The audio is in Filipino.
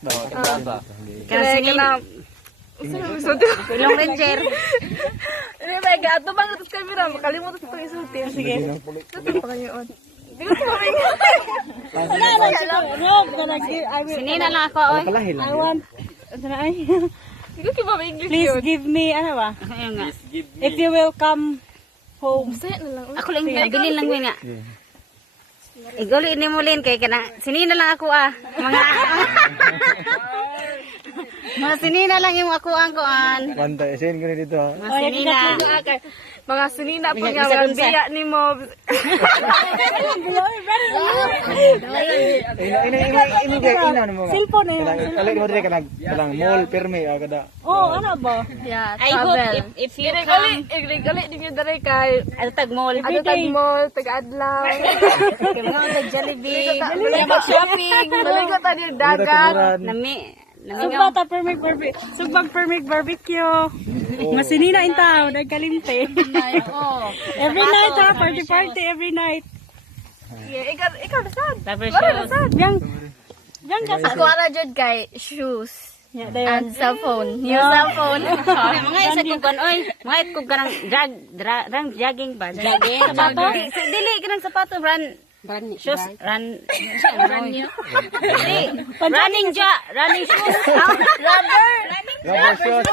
Kasi na Long Ranger. Ano ba ga ato bang utos camera makalimutan itong isulti. Sige. Tutok pa kayo. Di ko mamingat. Sinina lang ako oy. I want Di ko kiba English please yun. give me ano ba? Ayun nga. If you will come home. Saya na lang. Ako lang bilin lang nga. Iguli ni Mulin kay kana sinina lang ako mga mga sinina lang yung ako ang kuan. Pantay, sin ko na dito. Mga sinina. Mga sinina po Bisa- nga bisa mga dun sa- biya ni mo. Ina mo nga. Cellphone na yun. Kali mo dire kanang mall permi kada. Oh, ano ba? Yeah, I hope travel. if you Gali, come gali din yung dare kay at tagmall. ano tag mall, tag adlaw. Kay mga undag Jollibee. Baligo shopping, baligo ta yung dagat. Nami Sugbag ta permig barbecue. Sugbag permig barbecue. Masinina in town, nagkalimte. Every night ha, party every night. Yeah, ikaw na sad. Tapos Wala na sad. Yan ka sa. Ako ara jud kay shoes Yeah, there. and cell phone. Yung cell phone. mga isa kog kan oy, mga it kog kanang jogging ba? Jogging. Sapato. Dili kanang sapato brand shoes run running shoes. Rubber shoes.